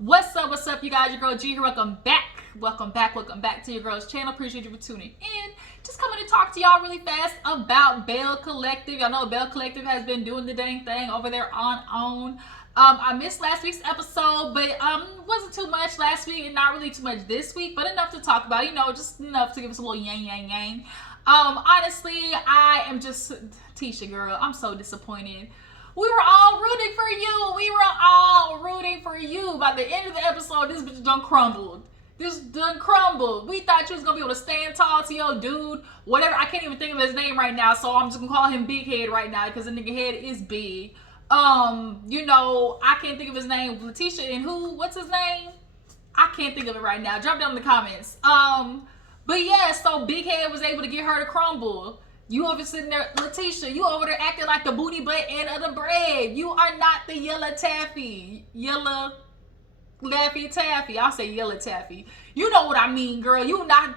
What's up, you guys? Your girl G here. Welcome back to your girl's channel. Appreciate you for tuning in. Just coming to talk to y'all really fast about Belle Collective. Y'all know Belle Collective has been doing the dang thing over there on OWN. I missed last week's episode, but wasn't too much last week and not really too much this week, but enough to talk about, just enough to give us a little yang. Honestly, I am just Tisha, girl. I'm so disappointed. We were all rooting for you. By the end of the episode, this bitch done crumbled. We thought you was gonna be able to stand tall to your dude. Whatever. I can't even think of his name right now, so I'm just gonna call him Big Head right now because the nigga head is big. I can't think of his name. Lateshia and what's his name? I can't think of it right now. Drop down in the comments. But yeah, so Big Head was able to get her to crumble. You over sitting there, Lateshia, you over there acting like the booty butt end of the bread. You are not the yellow taffy. Yellow Laffy Taffy. I'll say yellow taffy. You know what I mean, girl. You not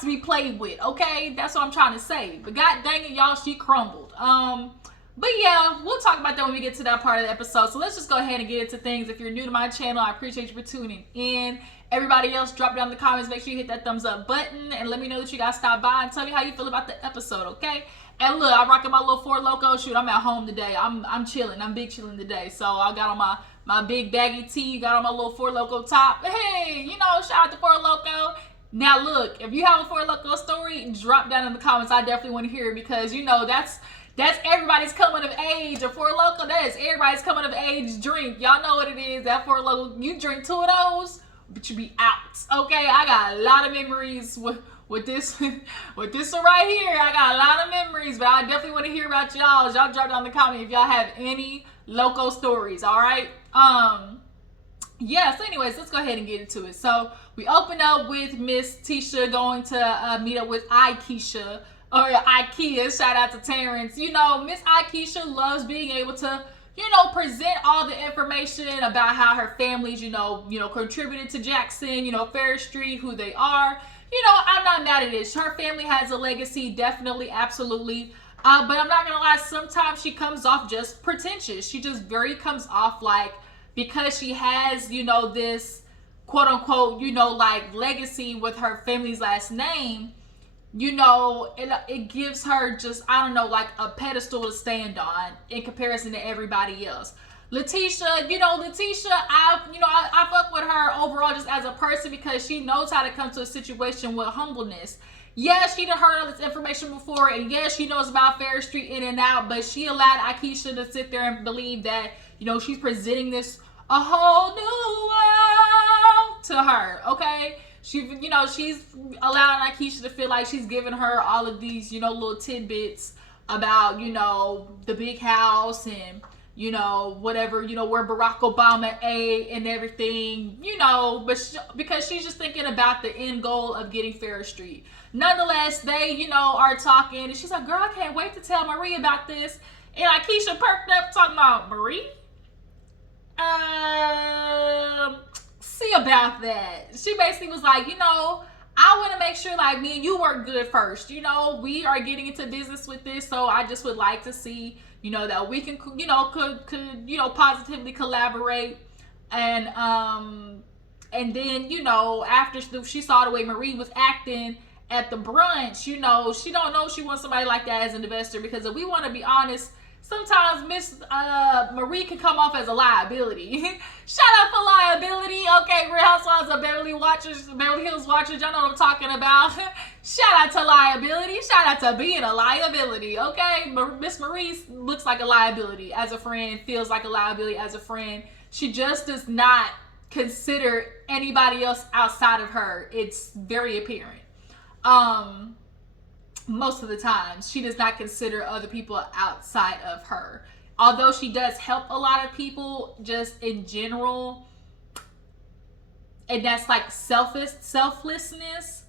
to be played with, okay? That's what I'm trying to say. But god dang it, y'all, she crumbled. But yeah, we'll talk about that when we get to that part of the episode. So let's just go ahead and get into things. If you're new to my channel, I appreciate you for tuning in. Everybody else, drop down in the comments. Make sure you hit that thumbs up button and let me know that you guys stopped by and tell me how you feel about the episode, okay? And look, I'm rocking my little Four Loko. Shoot, I'm at home today. I'm chilling. I'm big chilling today. So I got on my big baggy tee. Got on my little Four Loko top. Hey, shout out to Four Loko. Now look, if you have a Four Loko story, drop down in the comments. I definitely want to hear it because that's everybody's coming of age. A Four Loko, that is everybody's coming of age drink. Y'all know what it is. That Four Loko, you drink 2 of those, but you be out. Okay, I got a lot of memories with this one right here. I got a lot of memories, but I definitely want to hear about y'all. Y'all drop down in the comment if y'all have any Loco stories. All right. Yeah. So, anyways, let's go ahead and get into it. So we open up with Miss Tisha going to meet up with Aikisha. Or Ikea, shout out to Terrence. Miss Aikisha loves being able to, present all the information about how her family's, contributed to Jackson, Fair Street, who they are. I'm not mad at it. Her family has a legacy, definitely, absolutely. But I'm not gonna lie, sometimes she comes off just pretentious. She just very comes off like, because she has, this quote unquote, like legacy with her family's last name, it gives her just, I don't know, like a pedestal to stand on in comparison to everybody else. Lateshia, I fuck with her overall just as a person because she knows how to come to a situation with humbleness. Yes, she done heard all this information before, and yes, she knows about Fair Street in and out, but she allowed Aikisha to sit there and believe that, she's presenting this a whole new world to her, okay? She's allowing Aikisha to feel like she's giving her all of these, little tidbits about, the big house and, whatever, where Barack Obama ate and everything, because she's just thinking about the end goal of getting Fair Street. Nonetheless, they, are talking, and she's like, girl, I can't wait to tell Marie about this. And Aikisha perked up talking about, Marie? See about that. She basically was like, I want to make sure like me and you work good first. We are getting into business with this, so I just would like to see, that we can, could positively collaborate. And then, after she saw the way Marie was acting at the brunch, she don't know if she wants somebody like that as an investor, because if we want to be honest, sometimes Miss Marie can come off as a liability. Shout out for liability. Okay, Real Housewives of Beverly Hills watchers, y'all know what I'm talking about. Shout out to liability. Shout out to being a liability. Okay, Miss Marie looks like a liability as a friend, feels like a liability as a friend. She just does not consider anybody else outside of her. It's very apparent. Most of the time, she does not consider other people outside of her. Although she does help a lot of people just in general. And that's like selflessness.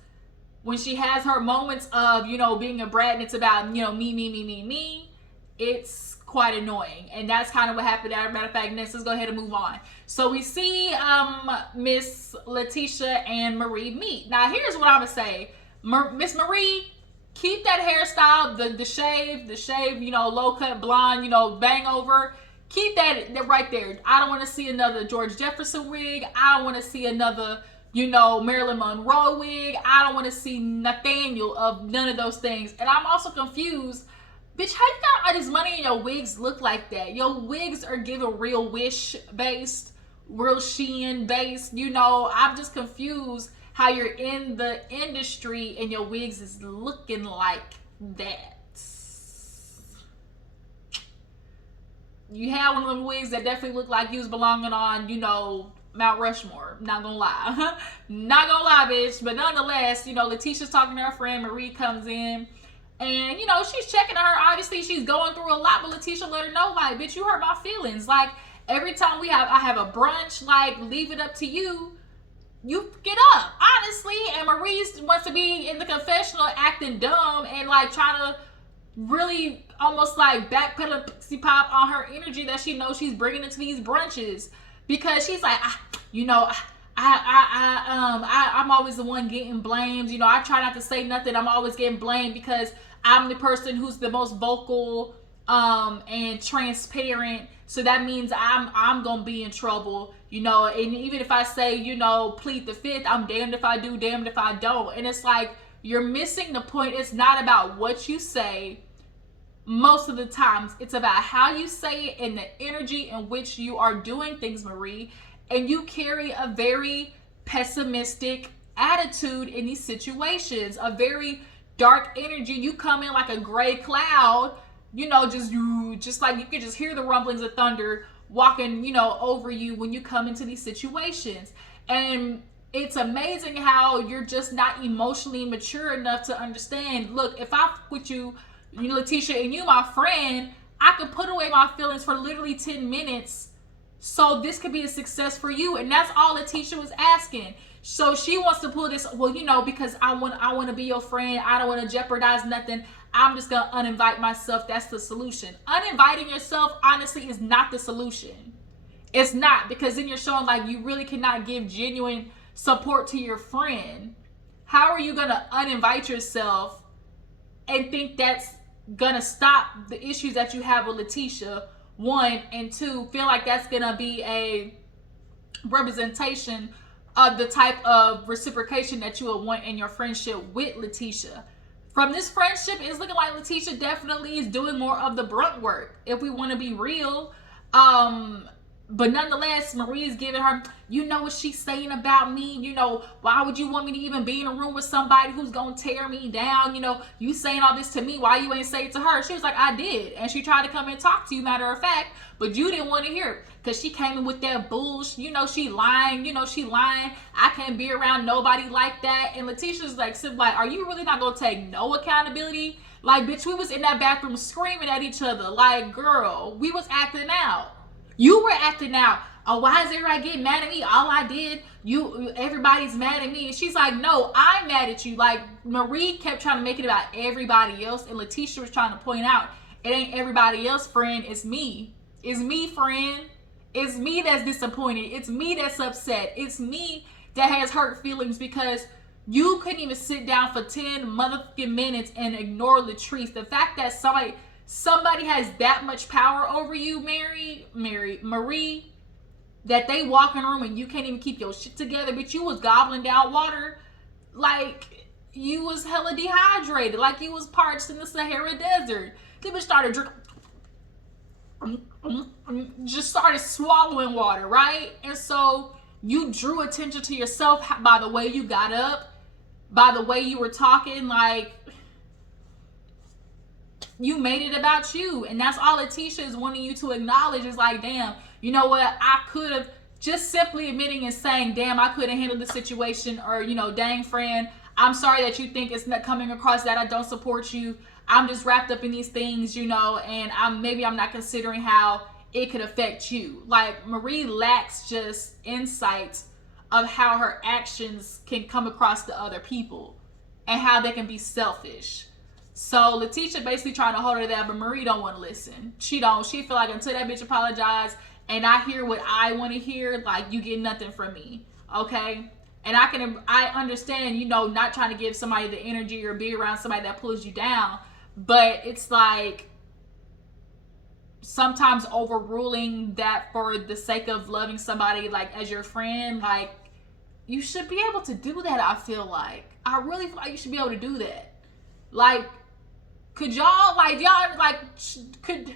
When she has her moments of, being a brat and it's about, me. It's quite annoying. And that's kind of what happened. As a matter of fact, let's go ahead and move on. So we see Miss Lateshia and Marie meet. Now, here's what I'm going to say. Miss Marie, keep that hairstyle, the shave, low cut blonde, bang over. Keep that right there. I don't want to see another George Jefferson wig. I don't want to see another, Marilyn Monroe wig. I don't want to see Nathaniel of none of those things. And I'm also confused. Bitch, how you got all this money and your wigs look like that? Your wigs are given real Wish based, real Shein based. I'm just confused how you're in the industry and your wigs is looking like that. You had one of them wigs that definitely looked like you was belonging on, Mount Rushmore. Not gonna lie. Not gonna lie, bitch. But nonetheless, Letitia's talking to her friend. Marie comes in. And, she's checking on her. Obviously, she's going through a lot. But Letitia let her know, like, bitch, you hurt my feelings. Like, every time I have a brunch, like, leave it up to you. You get up, honestly. And Marie wants to be in the confessional acting dumb and, like, trying to really almost like backpedal pixie pop on her energy that she knows she's bringing into these brunches, because she's like, I'm always the one getting blamed. I try not to say nothing. I'm always getting blamed because I'm the person who's the most vocal and transparent. So that means I'm gonna be in trouble. And even if I say, plead the fifth, I'm damned if I do, damned if I don't. And it's like, you're missing the point. It's not about what you say. Most of the times, it's about how you say it and the energy in which you are doing things, Marie. And you carry a very pessimistic attitude in these situations, a very dark energy. You come in like a gray cloud, just like you can just hear the rumblings of thunder walking, over you when you come into these situations. And it's amazing how you're just not emotionally mature enough to understand, look, if I fuck with you, Letitia, and you my friend, I could put away my feelings for literally 10 minutes so this could be a success for you. And that's all Letitia was asking. So she wants to pull this, well, because I want to be your friend. I don't want to jeopardize nothing. I'm just going to uninvite myself. That's the solution. Uninviting yourself, honestly, is not the solution. It's not, because then you're showing like you really cannot give genuine support to your friend. How are you going to uninvite yourself and think that's gonna stop the issues that you have with Letitia? One, and two, feel like that's gonna be a representation of the type of reciprocation that you would want in your friendship with Letitia. From this friendship, it's looking like Letitia definitely is doing more of the brunt work, if we want to be real. But nonetheless, Marie's giving her, what she's saying about me. Why would you want me to even be in a room with somebody who's going to tear me down? You saying all this to me. Why you ain't say it to her? She was like, I did. And she tried to come and talk to you, matter of fact. But you didn't want to hear it because she came in with that bullshit. She lying. She lying. I can't be around nobody like that. And Letitia's like, are you really not going to take no accountability? Like, bitch, we was in that bathroom screaming at each other. Like, girl, we was acting out. You were acting out. Oh, why is everybody getting mad at me? All I did, everybody's mad at me. And she's like, no, I'm mad at you. Like, Marie kept trying to make it about everybody else. And Letitia was trying to point out, it ain't everybody else, friend. It's me. It's me, friend. It's me that's disappointed. It's me that's upset. It's me that has hurt feelings because you couldn't even sit down for 10 motherfucking minutes and ignore Latrice. The fact that somebody has that much power over you, Marie, that they walk in a room and you can't even keep your shit together, but you was gobbling down water like you was hella dehydrated, like you was parched in the Sahara Desert. They just started just started swallowing water, right? And so you drew attention to yourself by the way you got up, by the way you were talking, like you made it about you. And that's all Letitia is wanting you to acknowledge, is like, damn, you know what, I could have, just simply admitting and saying, damn, I couldn't handle the situation, or, dang, friend, I'm sorry that you think it's not coming across that I don't support you. I'm just wrapped up in these things, and I'm not considering how it could affect you. Like, Marie lacks just insight of how her actions can come across to other people and how they can be selfish. So Letitia basically trying to hold her there, but Marie don't want to listen. She don't. She feel like until that bitch apologize and I hear what I want to hear, like, you get nothing from me. Okay? And I understand, not trying to give somebody the energy or be around somebody that pulls you down. But it's like, sometimes overruling that for the sake of loving somebody like as your friend, like you should be able to do that. I feel like I really feel like you should be able to do that. Like, could y'all like could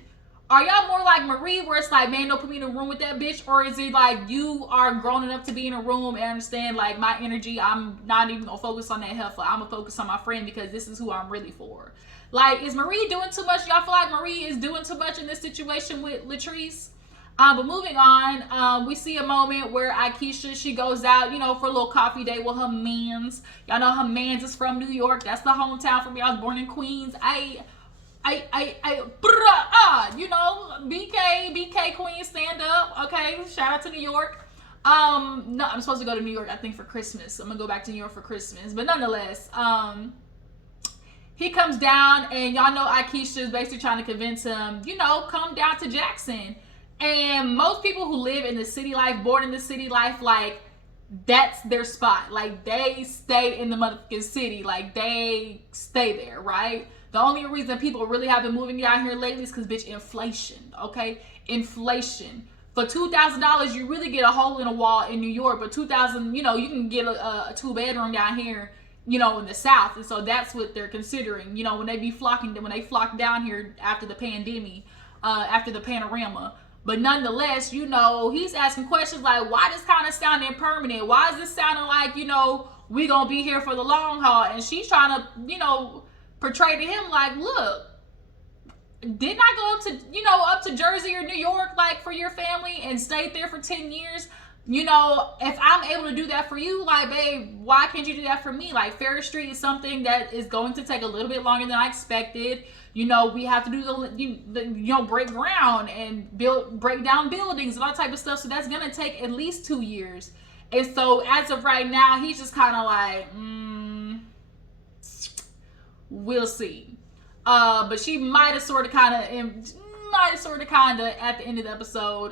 are y'all more like Marie, where it's like, man, don't put me in a room with that bitch? Or is it like you are grown enough to be in a room and understand, like, my energy, I'm not even gonna focus on that heifer. I'm gonna focus on my friend because this is who I'm really for. Like, is Marie doing too much? Y'all feel like Marie is doing too much in this situation with Latrice? But moving on, we see a moment where Aikisha, she goes out, you know, for a little coffee date with her mans. Y'all know her mans is from New York. That's the hometown for me. I was born in Queens. You know, BK Queen, stand up. Okay, shout out to New York. No, I'm supposed to go to New York, I think, for Christmas. I'm gonna go back to New York for Christmas, but nonetheless, he comes down, and y'all know Aikisha is basically trying to convince him, you know, come down to Jackson. And most people who live in the city life, born in the city life, like, that's their spot. Like, they stay in the motherfucking city. Like, they stay there, right? The only reason people really have been moving down here lately is because, bitch, inflation, okay? Inflation. For $2,000, you really get a hole in a wall in New York, but $2,000, you know, you can get a two-bedroom down here, you know, in the South. And so that's what they're considering, you know, when they flock down here after the pandemic, after the panorama. But nonetheless, you know, he's asking questions like, why this kind of sounding permanent? Why is this sounding like, you know, we gonna be here for the long haul? And she's trying to, you know, portray to him like, look, didn't I go up to, you know, up to Jersey or New York, like, for your family and stayed there for 10 years? You know, if I'm able to do that for you, like, babe, why can't you do that for me? Like, Ferris Street is something that is going to take a little bit longer than I expected. You know, we have to do the break ground and break down buildings and all type of stuff. So that's going to take at least 2 years. And so as of right now, he's just kind of like, we'll see. But she might have sort of kind of at the end of the episode,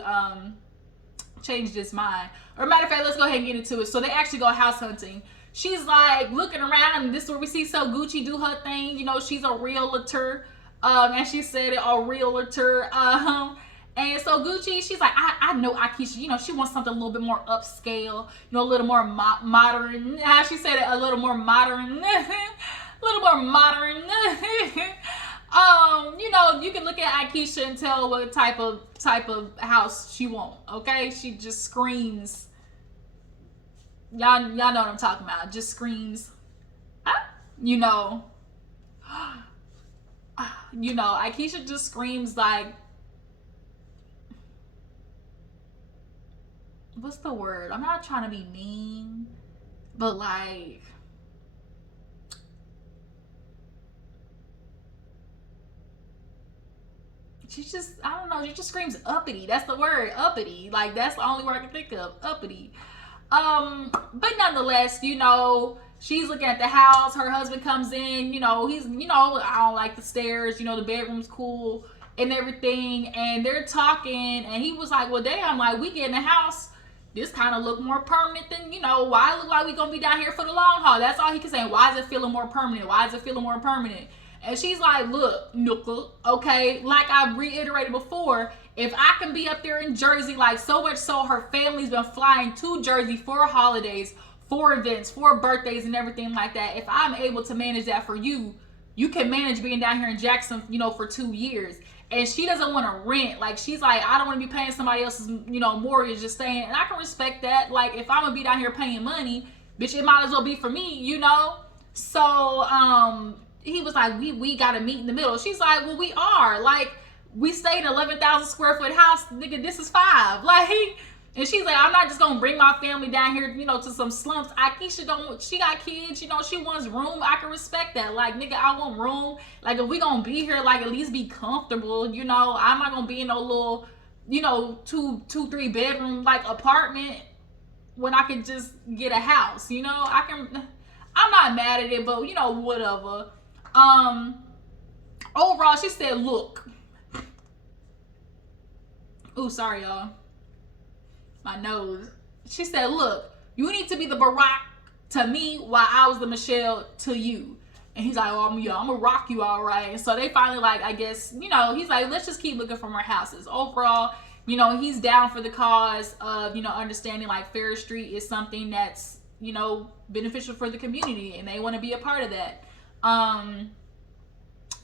changed his mind. Or matter of fact, let's go ahead and get into it. So they actually go house hunting. She's like looking around, and this is where we see Sogucci do her thing. You know, she's a realtor. And she said it, a realtor. And Sogucci, she's like, I know Aikisha, you know, she wants something a little bit more upscale, you know, a little more modern. How she said it, a little more modern. A little more modern. You know, you can look at Aikisha and tell what type of house she want. Okay, she just screams. Y'all know what I'm talking about. Just screams. You know. You know, Aikisha just screams like. What's the word? I'm not trying to be mean, but like. She just, I don't know, she just screams uppity. That's the word, uppity. Like, that's the only word I can think of, uppity. But nonetheless, you know, she's looking at the house. Her husband comes in, you know, he's, you know, I don't like the stairs, you know, the bedroom's cool and everything. And they're talking, and he was like, well, damn, like, we get in the house. This kind of look more permanent than, you know, why it look like we gonna be down here for the long haul? That's all he can say. Why is it feeling more permanent? Why is it feeling more permanent? And she's like, look, Nickel, okay, like I reiterated before, if I can be up there in Jersey, like so much so her family's been flying to Jersey for holidays, for events, for birthdays and everything like that. If I'm able to manage that for you, you can manage being down here in Jackson, you know, for 2 years. And she doesn't want to rent. Like, she's like, I don't want to be paying somebody else's, you know, mortgage, just staying. And I can respect that. Like, if I'm going to be down here paying money, bitch, it might as well be for me, you know? So, he was like, we got to meet in the middle. She's like, well, we are. Like, we stayed in an 11,000 square foot house. Nigga, this is 5. Like, and she's like, I'm not just going to bring my family down here, you know, to some slumps. Aikisha she got kids, you know, she wants room. I can respect that. Like, nigga, I want room. Like, if we going to be here, like, at least be comfortable, you know. I'm not going to be in no little, you know, 3 bedroom, like, apartment when I could just get a house, you know. I'm not mad at it, but, you know, whatever. Overall, she said, look. Ooh, sorry, y'all. My nose. She said, look, you need to be the Barack to me while I was the Michelle to you. And he's like, oh, I'm gonna rock you all right. And so they finally, like, I guess, you know, he's like, let's just keep looking for more houses. Overall, you know, he's down for the cause of, you know, understanding like Fair Street is something that's, you know, beneficial for the community, and they want to be a part of that.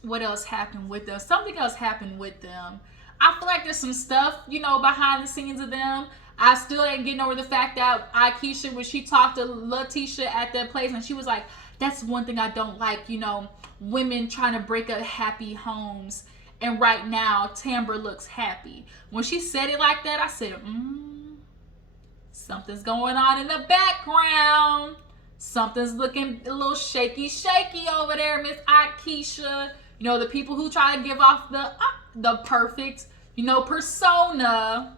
What else happened with them? Something else happened with them. I feel like there's some stuff, you know, behind the scenes of them. I still ain't getting over the fact that Aikisha, when she talked to Lateshia at that place, and she was like, that's one thing I don't like, you know, women trying to break up happy homes. And right now, Tambra looks happy. When she said it like that, I said, something's going on in the background. Something's looking a little shaky over there, Miss Aikisha. You know, the people who try to give off the perfect, you know, persona.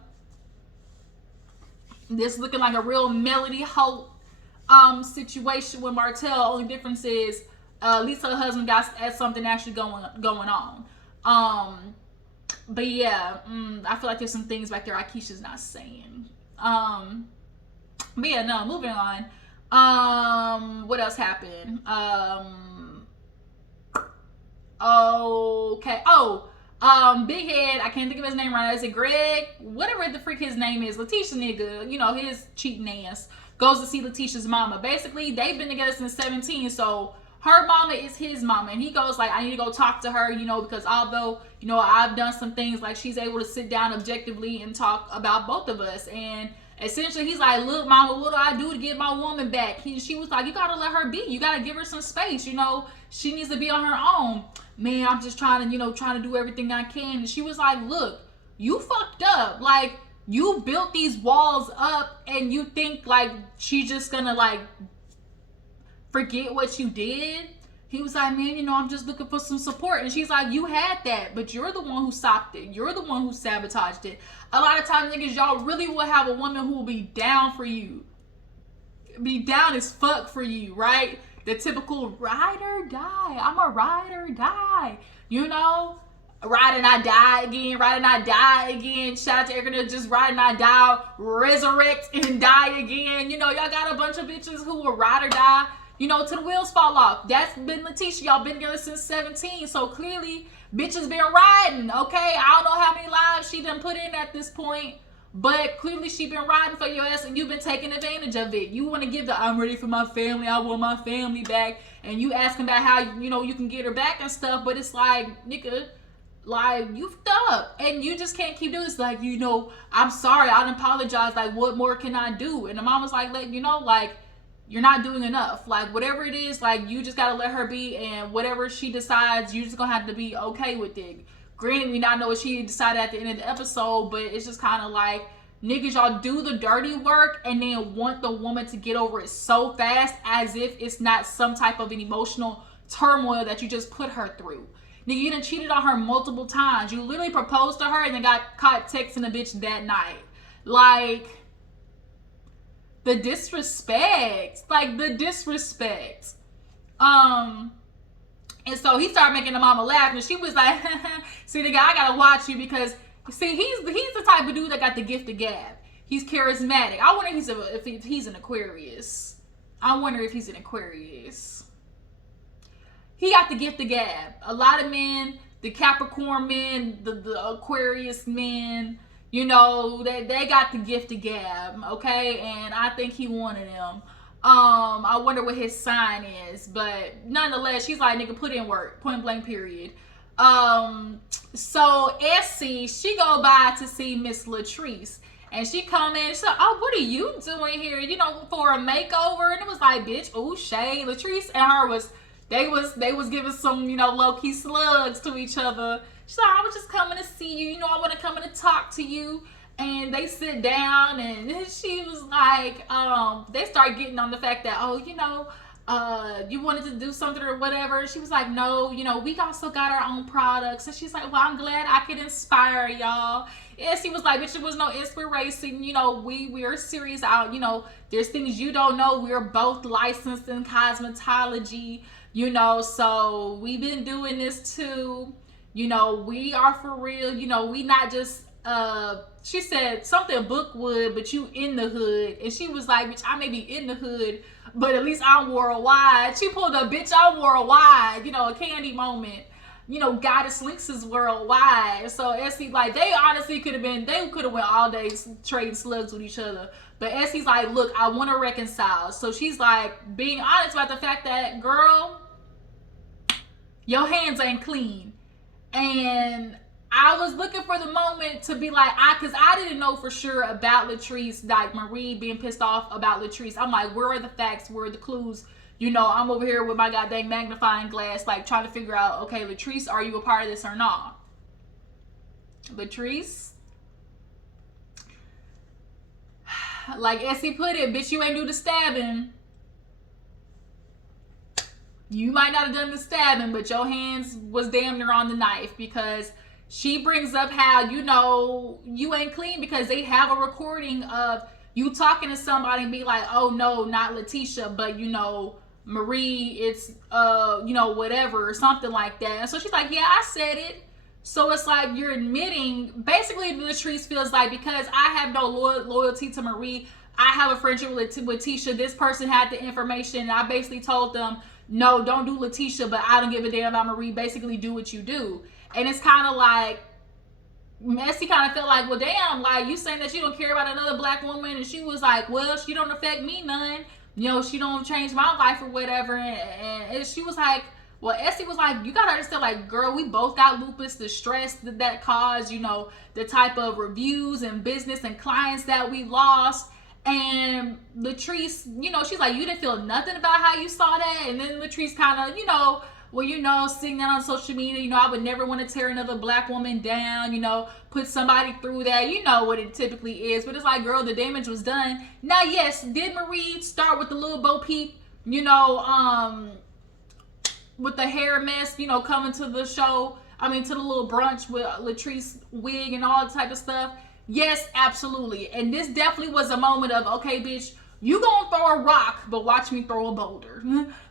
This looking like a real Melody Holt situation with Martell. Only difference is at least her husband got something actually going on. But yeah, I feel like there's some things back there Aikisha's not saying. But yeah, no, moving on. What else happened? Okay. Big Head, I can't think of his name right now. Is it Greg? Whatever the freak his name is, Lateshia nigga, you know, his cheating ass, goes to see Letitia's mama. Basically, they've been together since 17, so her mama is his mama, and he goes like, I need to go talk to her, you know, because although, you know, I've done some things, like she's able to sit down objectively and talk about both of us. And essentially he's like, look, mama, what do I do to get my woman back? She was like, you gotta let her be, you gotta give her some space, you know, she needs to be on her own. Man, I'm just trying to, you know, trying to do everything I can. And she was like, look, you fucked up. Like, you built these walls up, and you think like she's just gonna like forget what you did? He was like, man, you know, I'm just looking for some support. And she's like, you had that, but you're the one who stopped it. You're the one who sabotaged it. A lot of times, niggas, y'all really will have a woman who will be down for you. Be down as fuck for you, right? The typical ride or die. I'm a ride or die. You know? Ride and I die again. Ride and I die again. Shout out to Erica, just ride and I die. Resurrect and die again. You know, y'all got a bunch of bitches who will ride or die, you know, till the wheels fall off. That's been Lateshia. Y'all been together since 17. So clearly, bitches been riding, okay? I don't know how many lives she done put in at this point, but clearly she been riding for your ass, and you've been taking advantage of it. You want to give the, I'm ready for my family, I want my family back, and you asking about how, you know, you can get her back and stuff, but it's like, nigga, like, you fucked up, and you just can't keep doing this. Like, you know, I'm sorry, I done apologize, like, what more can I do? And the mom was like, you know, like, you're not doing enough. Like, whatever it is, like, you just gotta let her be, and whatever she decides, you just gonna have to be okay with it. Granted, we not know what she decided at the end of the episode, but it's just kind of like, niggas, y'all do the dirty work and then want the woman to get over it so fast, as if it's not some type of an emotional turmoil that you just put her through. Nigga, you done cheated on her multiple times. You literally proposed to her and then got caught texting a bitch that night. Like, the disrespect. Like, the disrespect. And so he started making the mama laugh, and she was like, see, nigga, I gotta watch you, because, see, he's the type of dude that got the gift of gab. He's charismatic. I wonder if he's an Aquarius. I wonder if he's an Aquarius. He got the gift of gab. A lot of men, the Capricorn men, the Aquarius men, you know, they got the gift of gab, okay? And I think he one of them. I wonder what his sign is, but nonetheless, she's like, nigga, put in work, point blank, period. So Essie, she go by to see Miss Latrice, and she come in, she's like, oh, what are you doing here, you know, for a makeover? And it was like, bitch, ooh, shade. Latrice and her they was giving some, you know, low-key slugs to each other. She's like, I was just coming to see you, you know, I want to come in and talk to you. And they sit down, and she was like, they start getting on the fact that, oh, you know, you wanted to do something or whatever. She was like, no, you know, we also got our own products. And she's like, well, I'm glad I could inspire y'all. And she was like, bitch, it was no inspiration. You know, we are serious out. You know, there's things you don't know. We're both licensed in cosmetology, you know, so we've been doing this too. You know, we are for real. You know, we not just, she said something book would, but you in the hood. And she was like, bitch, I may be in the hood, but at least I'm worldwide. She pulled a bitch, I'm worldwide, you know, a candy moment. You know, Goddess Links is worldwide. So Essie, like, they honestly could have went all day trading slugs with each other. But Essie's like, look, I want to reconcile. So she's like, being honest about the fact that, girl, your hands ain't clean. And I was looking for the moment to be like, because I didn't know for sure about Latrice, like Marie being pissed off about Latrice. I'm like, where are the facts? Where are the clues? You know, I'm over here with my goddamn magnifying glass, like trying to figure out, okay, Latrice, are you a part of this or not? Latrice, like Essie put it, bitch, you ain't do the stabbing. You might not have done the stabbing, but your hands was damn near on the knife, because she brings up how, you know, you ain't clean because they have a recording of you talking to somebody and be like, oh no, not Lateshia, but you know, Marie, it's you know, whatever, or something like that. And so she's like, yeah, I said it. So it's like you're admitting, basically Latrice feels like, because I have no loyalty to Marie, I have a friendship with Tisha. This person had the information, and I basically told them, no, don't do Lateshia, but I don't give a damn about Marie. Basically, do what you do. And it's kind of like, Essie kind of felt like, well, damn, like, you saying that you don't care about another black woman, and she was like, well, she don't affect me none. You know, she don't change my life or whatever. And she was like, well, Essie was like, you gotta understand, like, girl, we both got lupus, the stress that caused, you know, the type of reviews and business and clients that we lost. And Latrice, you know, she's like, you didn't feel nothing about how you saw that. And then Latrice kind of, you know, well, you know, seeing that on social media, you know, I would never want to tear another black woman down, you know, put somebody through that. You know what it typically is. But it's like, girl, the damage was done. Now, yes, did Marie start with the little Bo Peep, you know, with the hair mess, you know, coming to the show, I mean, to the little brunch with Latrice wig and all that type of stuff? Yes, absolutely. And this definitely was a moment of, okay, bitch, you gonna throw a rock, but watch me throw a boulder.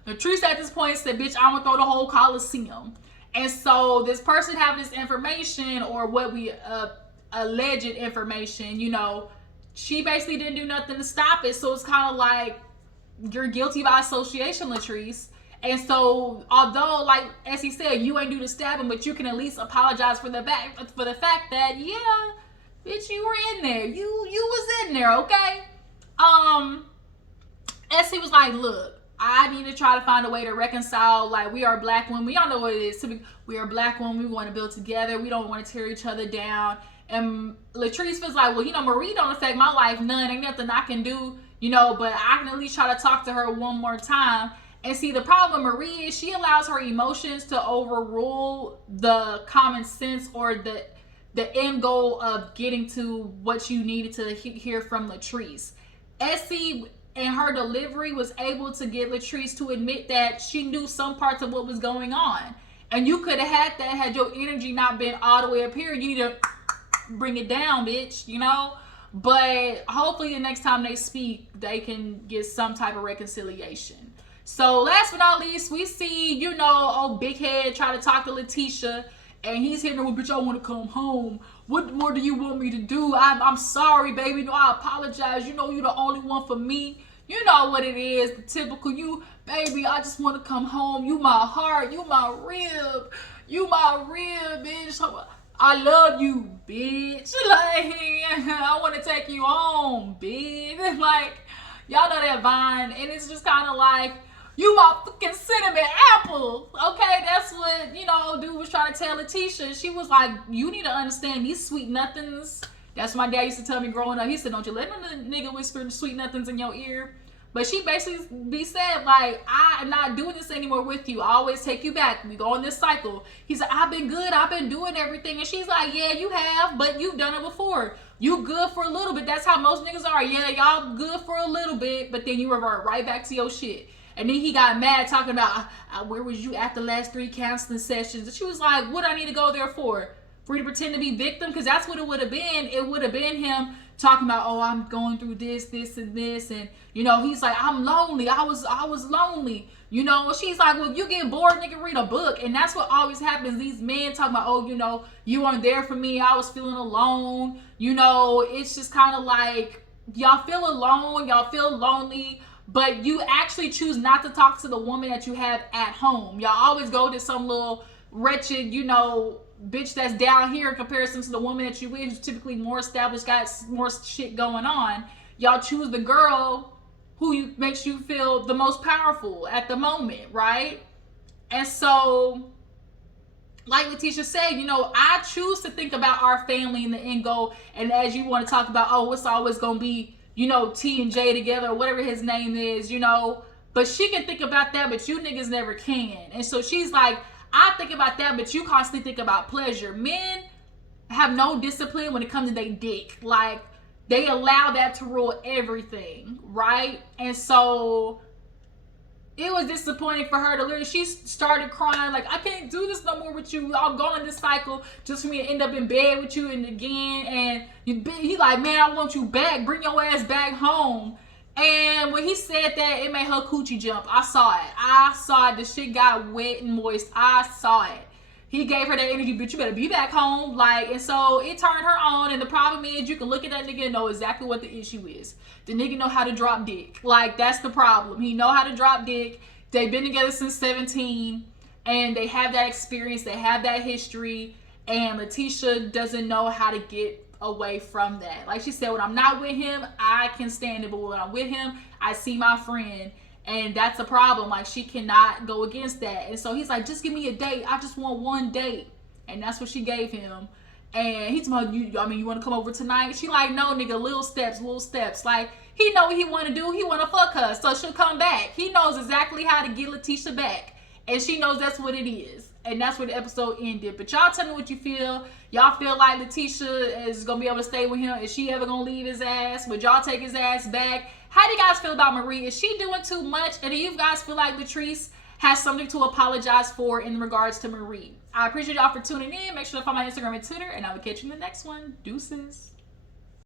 Latrice at this point said, bitch, I'm gonna throw the whole Coliseum. And so this person having this information, or what we alleged information, you know, she basically didn't do nothing to stop it. So it's kind of like, you're guilty by association, Latrice. And so, although, like Essie said, you ain't do the stabbing, but you can at least apologize for the fact that, yeah, bitch, you were in there. You was in there, okay? Essie was like, look, I need to try to find a way to reconcile. Like, we are black women. Y'all know what it is. We are black women. We want to build together. We don't want to tear each other down. And Latrice feels like, well, you know, Marie don't affect my life none. Ain't nothing I can do, you know, but I can at least try to talk to her one more time. And see, the problem with Marie is she allows her emotions to overrule the common sense, or the end goal of getting to what you needed to hear from Latrice. Essie, in her delivery, was able to get Latrice to admit that she knew some parts of what was going on. And you could have had that had your energy not been all the way up here. You need to bring it down, bitch, you know? But hopefully the next time they speak, they can get some type of reconciliation. So last but not least, we see, you know, old Big Head try to talk to Lateshia, and he's hitting her with, bitch, I want to come home. What more do you want me to do? I'm sorry, baby. No, I apologize. You know you're the only one for me. You know what it is, the typical you, baby, I just want to come home. You my heart. You my rib. You my rib, bitch. I love you, bitch. Like, I want to take you home, bitch. Like, y'all know that Vine, and it's just kind of like, you my fucking cinnamon apple. Okay, that's what, you know, dude was trying to tell Lateshia. She was like, you need to understand these sweet nothings. That's what my dad used to tell me growing up. He said, don't you let no nigga whisper sweet nothings in your ear. But she basically said, like, I am not doing this anymore with you. I always take you back. We go on this cycle. He's like, I've been good. I've been doing everything. And she's like, yeah, you have, but you've done it before. You good for a little bit. That's how most niggas are. Yeah, y'all good for a little bit, but then you revert right back to your shit. And then he got mad talking about, where was you at the last 3 counseling sessions? And she was like, what I need to go there for? For you to pretend to be victim? Because that's what it would have been. It would have been him talking about, oh, I'm going through this, and this. And, you know, he's like, I'm lonely. I was lonely. You know, she's like, well, if you get bored, nigga, read a book. And that's what always happens. These men talking about, oh, you know, you weren't there for me. I was feeling alone. You know, it's just kind of like, y'all feel alone. Y'all feel lonely. but you actually choose not to talk to the woman that you have at home. Y'all always go to some little wretched, you know, bitch that's down here in comparison to the woman that you with, who's typically more established, got more shit going on. Y'all choose the girl who makes you feel the most powerful at the moment, right? And so, like Lateshia said, you know, I choose to think about our family in the end goal. And as you want to talk about, oh, it's always going to be, you know, T and J together, or whatever his name is, you know. But she can think about that, but you niggas never can. And so she's like, I think about that, but you constantly think about pleasure. Men have no discipline when it comes to their dick. Like, they allow that to rule everything, right? And so it was disappointing for her to literally, she started crying like, I can't do this no more with you. I'll go in this cycle just for me to end up in bed with you and again. And he like, man, I want you back. Bring your ass back home. And when he said that, it made her coochie jump. I saw it. The shit got wet and moist. I saw it. He gave her that energy, bitch, you better be back home. Like, and so it turned her on. And the problem is, you can look at that nigga and know exactly what the issue is. The nigga know how to drop dick. Like, that's the problem. He know how to drop dick. They've been together since 17. And they have that experience. They have that history. And Lateshia doesn't know how to get away from that. Like she said, when I'm not with him, I can stand it. But when I'm with him, I see my friend. And that's a problem. Like, she cannot go against that. And so he's like, just give me a date. I just want one date. And that's what she gave him. And he's like, you want to come over tonight? She like, no, nigga, little steps. Like, he know what he want to do. He want to fuck her. So she'll come back. He knows exactly how to get Lateshia back. And she knows that's what it is. And that's where the episode ended. But y'all tell me what you feel. Y'all feel like Lateshia is going to be able to stay with him? Is she ever going to leave his ass? Would y'all take his ass back? How do you guys feel about Marie? Is she doing too much? And do you guys feel like Latrice has something to apologize for in regards to Marie? I appreciate y'all for tuning in. Make sure to follow my Instagram and Twitter. And I will catch you in the next one. Deuces.